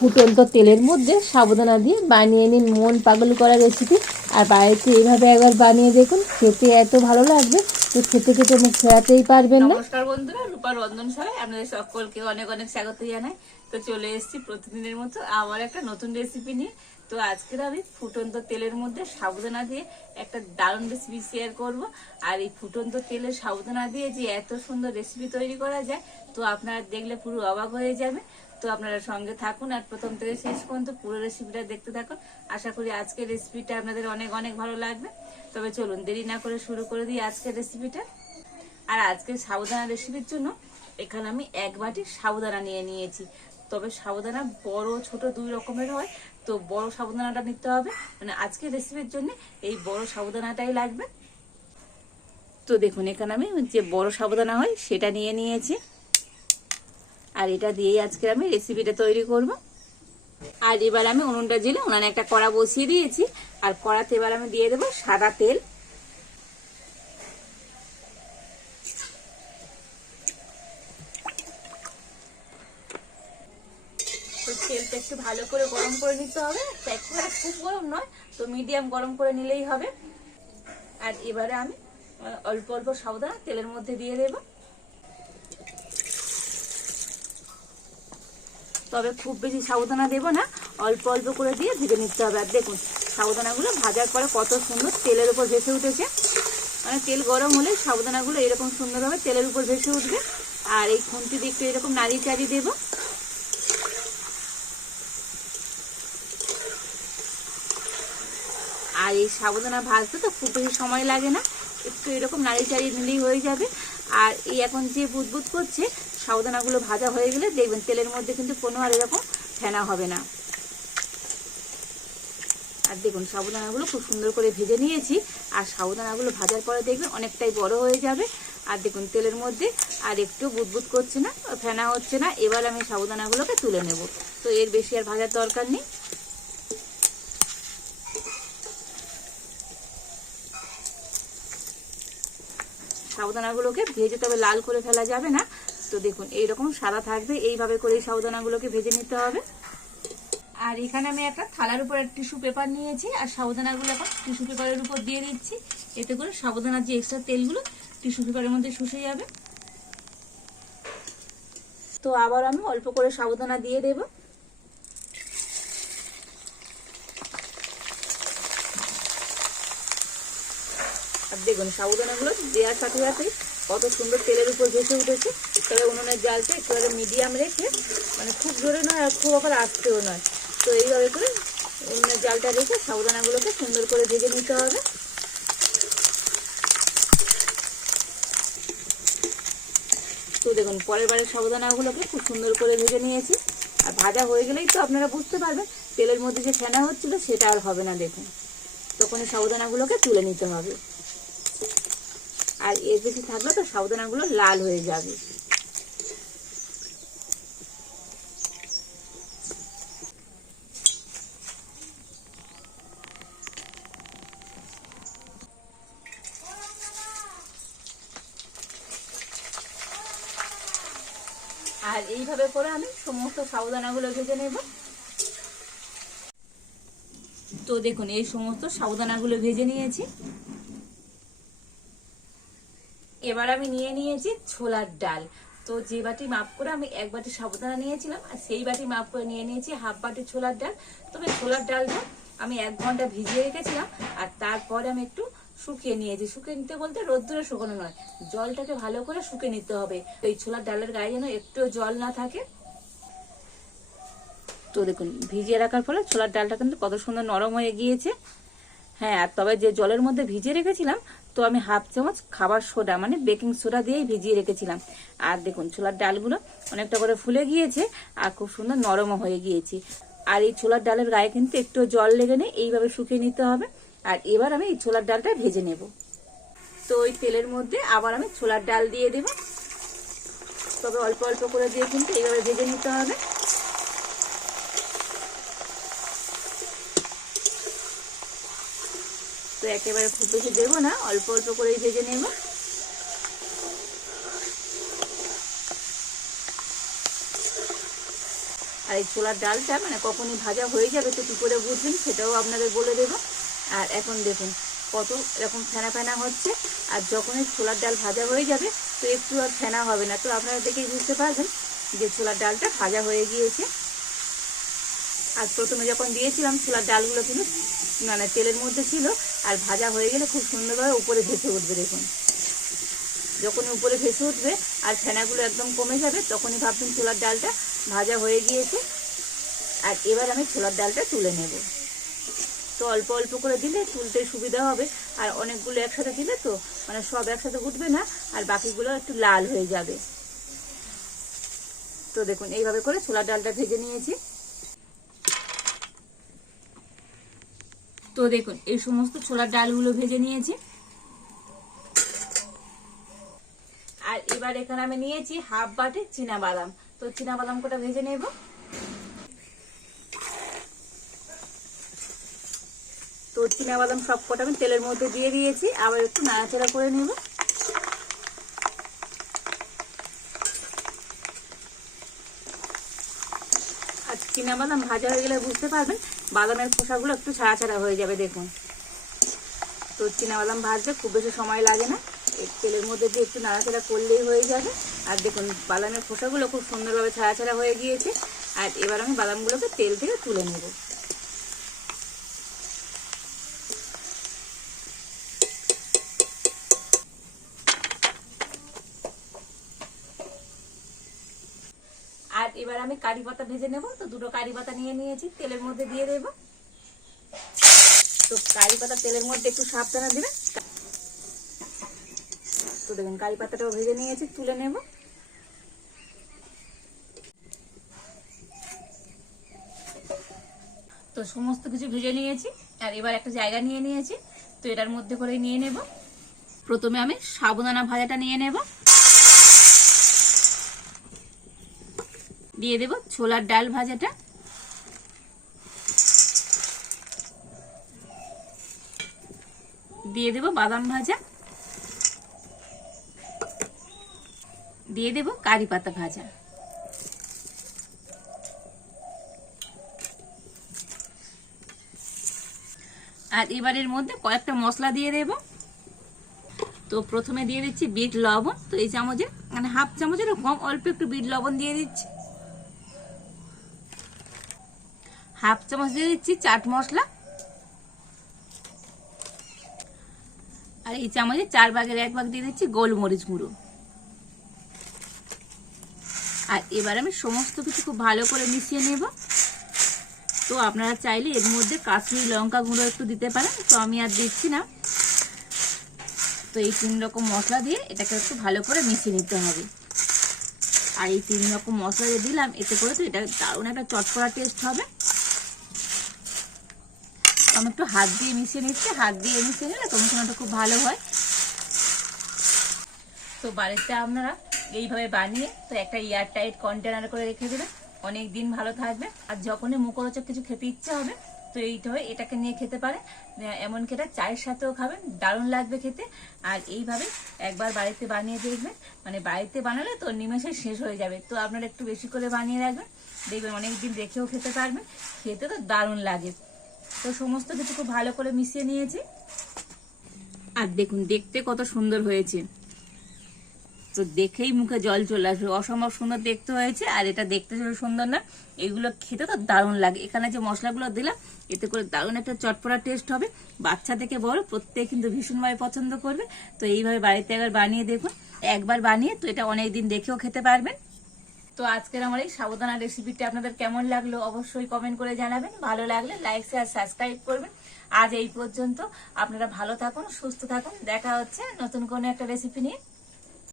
ফুটন্ত তেলের মধ্যে সাবধানা দিয়ে বানিয়ে নিন। মন পাগল করা রেসিপি আর বাড়িতে এইভাবে একবার বানিয়ে দেখুন। খেতে এত ভালো লাগবে তো খেতে খেতে মুখ ফেরাতেই পারবেন না। নমস্কার বন্ধুরা, রূপার রন্ধনশালায় আপনাদের সকলকে অনেক অনেক স্বাগত জানাই। তো চলে এসেছি প্রতিদিনের মতো আবার একটা নতুন রেসিপি নিয়ে। তো আজকের আমি ফুটন্ত তেলের মধ্যে সাবুদানা দিয়ে একটা দারুণ রেসিপি শেয়ার করব। আর এই ফুটন্ত তেলের সাবুদানা দিয়ে যে এত সুন্দর রেসিপি তৈরি করা যায়, তো আপনারা দেখলে পুরো অবাক হয়ে যাবে তো আপনারা সঙ্গে থাকুন আর প্রথম থেকে শেষ পর্যন্ত পুরো রেসিপিটা দেখতে থাকুন। আশা করি আজকের রেসিপিটা আপনাদের অনেক অনেক ভালো লাগবে। তবে চলুন, দেরি না করে শুরু করে দিই আজকের রেসিপিটা আর আজকের সাবুদানা রেসিপির জন্য এখানে আমি এক বাটি সাবুদানা নিয়ে নিয়েছি। তবে সাবুদানা বড়, ছোট দুই রকমের হয়, তো বড় সাবুদানাটা নিতে হবে। মানে আজকের রেসিপির জন্য এই বড় সাবুদানাটাই লাগবে। তো দেখুন, এখানে আমি যে বড় সাবুদানা হয় সেটা নিয়ে নিয়েছি। আর এটা দিয়েই আজকে আমি রেসিপিটা তৈরি করব। আর এবার আমি উনুনটা জেলে উনানে একটা কড়া বসিয়ে দিয়েছি। আর কড়াতে এবার আমি দিয়ে দেবো সাদা তেল। তেলটা একটু ভালো করে গরম করে নিতে হবে। খুব গরম নয়, তো মিডিয়াম গরম করে নিলেই হবে। আর এবারে আমি অল্প অল্প সাবধান তেলের মধ্যে দিয়ে দেব। তবে খুব বেশি সাবধানা দেব না। অল্প অল্প করে দিয়ে ভেজে নিতে হবে। আর দেখুন, সাবধানাগুলো ভাজার পরে কত সুন্দর তেলের উপর ভেসে উঠেছে। মানে তেল গরম হলে সাবধানাগুলো এরকম সুন্দরভাবে তেলের উপর ভেসে উঠবে। আর এই খুন্তি দিয়ে একটু এরকম নাড়িয়ে চাড়িয়ে দেবো। আর এই সাবধানা ভাজতে তো খুব বেশি সময় লাগে না। একটু এরকম নাড়ি চাড়িয়ে নিলেই হয়ে যাবে। আর এই এখন যে বুদবুদ করছে সাবুদানাগুলো ভাজা হয়ে গেলে দেখবেন তেলের মধ্যে কিন্তু কোনো আর এরকম ফেনা হবে না। আর দেখুন সাবুদানাগুলো খুব সুন্দর করে ভেজে নিয়েছি। আর সাবুদানাগুলো ভাজার পরে দেখবেন অনেকটাই বড় হয়ে যাবে। আর দেখুন, তেলের মধ্যে আর একটু বুদবুদ করছে না, ফেনা হচ্ছে না। এবার আমি সাবুদানাগুলোকে তুলে নেব। তো এর বেশি আর ভাজার দরকার নেই। সাবুদানাগুলোকে ভেজে, তবে লাল করে ফেলা যাবে না। তো দেখুন, এইরকম সাদা থাকবে, এইভাবে করে এই সাবুদানাগুলোকে ভেজে নিতে হবে। আর এখানে আমি একটা থালার উপর টিস্যু পেপার নিয়েছি, আর সাবুদানাগুলো এখন টিস্যু পেপারের উপর দিয়ে দিচ্ছি। এতে করে সাবুদানার যে এক্সট্রা তেলগুলো, টিস্যু পেপারের মধ্যে শুষে যাবে। তো আবার আমি অল্প করে সাবুদানা দিয়ে দেবো। দেখুন, সাবুদানাগুলো দেওয়ার সাথে সাথে কত সুন্দর তেলের উপর ভেসে উঠেছে। তবে উনুনের জালটা একেবারে মিডিয়াম রেখে মানে খুব জোরে নয় আর খুব আবার আসতেও নয়। তো এইভাবে করে উনুনের জালটা রেখে সাবুদানাগুলোকে সুন্দর করে ভেজে নিতে হবে। তো দেখুন, পরের বারের সাবুদানাগুলোকে খুব সুন্দর করে ভেজে নিয়েছি। আর ভাজা হয়ে গেলেই তো আপনারা বুঝতে পারবেন, তেলের মধ্যে যে ফেনা হচ্ছিল সেটা আর হবে না, দেখুন। তখন সাবুদানাগুলোকে তুলে নিতে হবে। আর এর বেশি থাকলে তো সাবুদানাগুলো লাল হয়ে যাবে। আর এইভাবে করে আমি সমস্ত সাবুদানাগুলো ভেজে নেব। তো দেখুন, এই সমস্ত সাবুদানাগুলো ভেজে নিয়েছি। এবার আমি নিয়ে নিয়েছি ছোলার ডাল। তো যে বাটি মাপ করে আমি এক বাটি সাবুদানা নিয়েছিলাম, আর সেই বাটি মাপ করে নিয়ে নিয়েছি হাফ বাটি ছোলার ডাল। তবে ছোলার ডালটা আমি এক ঘণ্টা ভিজিয়ে রেখেছিলাম, আর তারপরে আমি একটু শুকিয়ে নিয়েছি। শুকিয়ে নিতে বলতে রোদ্দুরে শুকানো নয়, জলটাকে ভালো করে শুকিয়ে নিতে হবে। এই ছোলার ডালের গায়ে যেন একটু জল না থাকে। তো দেখুন, ভিজিয়ে রাখার ফলে ছোলার ডালটা কিন্তু কত সুন্দর নরম হয়ে গিয়েছে। হ্যাঁ আর তবে যে জলের মধ্যে ভিজিয়ে রেখেছিলাম তো আমি হাফ চামচ খাবার সোডা মানে বেকিং সোডা দিয়েই ভিজিয়ে রেখেছিলাম। আর দেখুন, ছোলার ডালগুলো অনেকটা করে ফুলে গিয়েছে আর খুব সুন্দর নরমও হয়ে গিয়েছে। আর এই ছোলার ডালের গায়ে কিন্তু একটু জল লেগে নেই, এইভাবে শুকিয়ে নিতে হবে। আর এবার আমি এই ছোলার ডালটা ভেজে নেব। তো ওই তেলের মধ্যে আবার আমি ছোলার ডাল দিয়ে দেব। তবে অল্প অল্প করে দিয়ে কিন্তু এইভাবে ভেজে নিতে হবে। একেবারে খুব বেশি দেবো না, অল্প অল্প করেই ভেজে নেব। আর এই ছোলার ডালটা মানে কখনই ভাজা হয়ে যাবে তো কী করে বুঝবেন সেটাও আপনাদের বলে দেবো। আর এখন দেখুন কত এরকম ফেনা ফেনা হচ্ছে, আর যখনই ছোলার ডাল ভাজা হয়ে যাবে তো একটু আর ফেনা হবে না। তো আপনারা দেখেই বুঝতে পারবেন যে ছোলার ডালটা ভাজা হয়ে গিয়েছে। আর প্রথমে যখন দিয়েছিলাম ছোলার ডালগুলো কিন্তু মানে তেলের মধ্যে ছিল, আর ভাজা হয়ে গেলে খুব সুন্দরভাবে উপরে ভেসে উঠবে, দেখুন। যখনই উপরে ভেসে উঠবে, আর ফেনাগুলো একদম কমে যাবে, তখনই ভাববেন ছোলার ডালটা ভাজা হয়ে গিয়েছে। আর এবার আমি ছোলার ডালটা তুলে নেব। তো অল্প অল্প করে দিলে তুলতে সুবিধা হবে। আর অনেকগুলো একসাথে দিলে তো মানে সব একসাথে উঠবে না, আর বাকিগুলো একটু লাল হয়ে যাবে। তো দেখুন, এইভাবে করে ছোলার ডালটা ভেজে নিয়েছি। তো দেখুন, এই সমস্ত ছোলার ডালগুলো ভেজে নিয়েছি। আর এবার এখানে আমি নিয়েছি হাফ বাটি চীনা বাদাম। তো চীনা বাদাম কোটা ভেজে নেব? তো চীনা বাদাম সব কটা আমি তেলের মধ্যে দিয়ে দিয়েছি। আবার একটু নাড়াচাড়া করে নেব। বাদাম ভাজা হয়ে গেলে বুঝতে পারবেন, বাদামের খোসাগুলো একটু ছাড়া ছাড়া হয়ে যাবে, দেখুন। তো চিনা বাদাম ভাজতে খুব বেশি সময় লাগে না। তেলের মধ্যে দিয়ে একটু নাড়াচাড়া করলেই হয়ে যাবে। আর দেখুন, বাদামের খোসাগুলো খুব সুন্দরভাবে ছাড়া ছাড়া হয়ে গিয়েছে। আর এবার আমি বাদামগুলোকে তেল থেকে তুলে নেব আর এবার আমি কারি পাতা ভেজে নেব, তো দুটো কারি পাতা নিয়ে নিয়েছি, তেলের মধ্যে দিয়ে দেব। তো কারি পাতা তেলের মধ্যে একটু সাবধানে দেবেন তো দেখুন, কারি পাতাটাও ভেজে নিয়েছি, তুলে নেব। তো সমস্ত কিছু ভেজে নিয়েছি, আর এবার একটা জায়গা নিয়ে নিয়েছি, তো এটার মধ্যে করে নিয়ে নেব। প্রথমে আমি সাবুদানা ভাজাটা নিয়ে নেব। দিয়ে দেব ছোলার ডাল ভাজাটা। দিয়ে দেব বাদাম ভাজা। দিয়ে দেব কারি পাতা ভাজা। আর এবারের মধ্যে কয়েকটা মশলা দিয়ে দেব। তো প্রথমে দিয়ে দিচ্ছি বিট লবণ। তো এই চামচে মানে হাফ চামচের কম, অল্প একটু বিট লবণ দিয়ে দিচ্ছি। হাফ চামচ দিয়ে দিচ্ছি চাট মশলা। আর এই চামচে চার ভাগের এক ভাগ দিয়ে দিচ্ছি গোলমরিচ গুঁড়ো। আর এবার আমি সমস্ত কিছু খুব ভালো করে মিশিয়ে নেব। তো আপনারা চাইলে এর মধ্যে কাশ্মীরি লঙ্কা গুঁড়ো একটু দিতে পারেন। তো আমি আর দিচ্ছি না। তো এই তিন রকম মশলা দিয়ে এটাকে একটু ভালো করে মিশিয়ে নিতে হবে। আর এই তিন রকম মশলা যে দিলাম, এতে করে তো এটা দারুণ একটা চটপড়া টেস্ট হবে। আমি একটু হাত দিয়ে মিশিয়ে নিচ্ছি। হাত দিয়ে মিশিয়ে নিলে টমেটোটা খুব ভালো হয়। তো বাড়িতে আপনারা এইভাবে বানিয়ে তো একটা এয়ার টাইট কন্টেনার করে রেখে দেবেন। অনেক দিন ভালো থাকবে। আর যখনই মুখরোচক কিছু খেতে ইচ্ছে হবে, তো এইটা এটাকে নিয়ে খেতে পারে এমনকি এটা চায়ের সাথেও খাবেন। দারুণ লাগবে খেতে। আর এইভাবে একবার বাড়িতে বানিয়ে দেখবেন। মানে বাড়িতে বানালে তো নিমেষে শেষ হয়ে যাবে। তো আপনারা একটু বেশি করে বানিয়ে রাখবেন। দেখবেন অনেক দিন রেখেও খেতে পারবেন। খেতে তো দারুণ লাগে। তো সমস্ত কিছু খুব ভালো করে মিশিয়ে নিয়েছি। আর দেখুন, দেখতে কত সুন্দর হয়েছে। তো দেখেই মুখে জল চলে আসবে। অসম্ভব সুন্দর দেখতে হয়েছে, আর এটা দেখতে সুন্দর না, এগুলো খেতে তো দারুণ লাগে। এখানে যে মশলাগুলো দিলাম, এতে করে দারুণ একটা চটপড়া টেস্ট হবে। বাচ্চা থেকে বড়, প্রত্যেক কিন্তু ভীষণভাবে পছন্দ করবে। তো এইভাবে বাড়িতে একবার বানিয়ে দেখুন। একবার বানিয়ে তো এটা অনেক দিন রেখেও খেতে পারবেন। তো আজকের আমার এই সাবধানা রেসিপিটা আপনাদের কেমন লাগল অবশ্যই কমেন্ট করে জানাবেন। ভালো লাগলে লাইক শেয়ার সাবস্ক্রাইব করবেন। আজ এই পর্যন্ত আপনারা ভালো থাকুন, সুস্থ থাকুন। দেখা হচ্ছে নতুন কোনো একটা রেসিপি নিয়ে।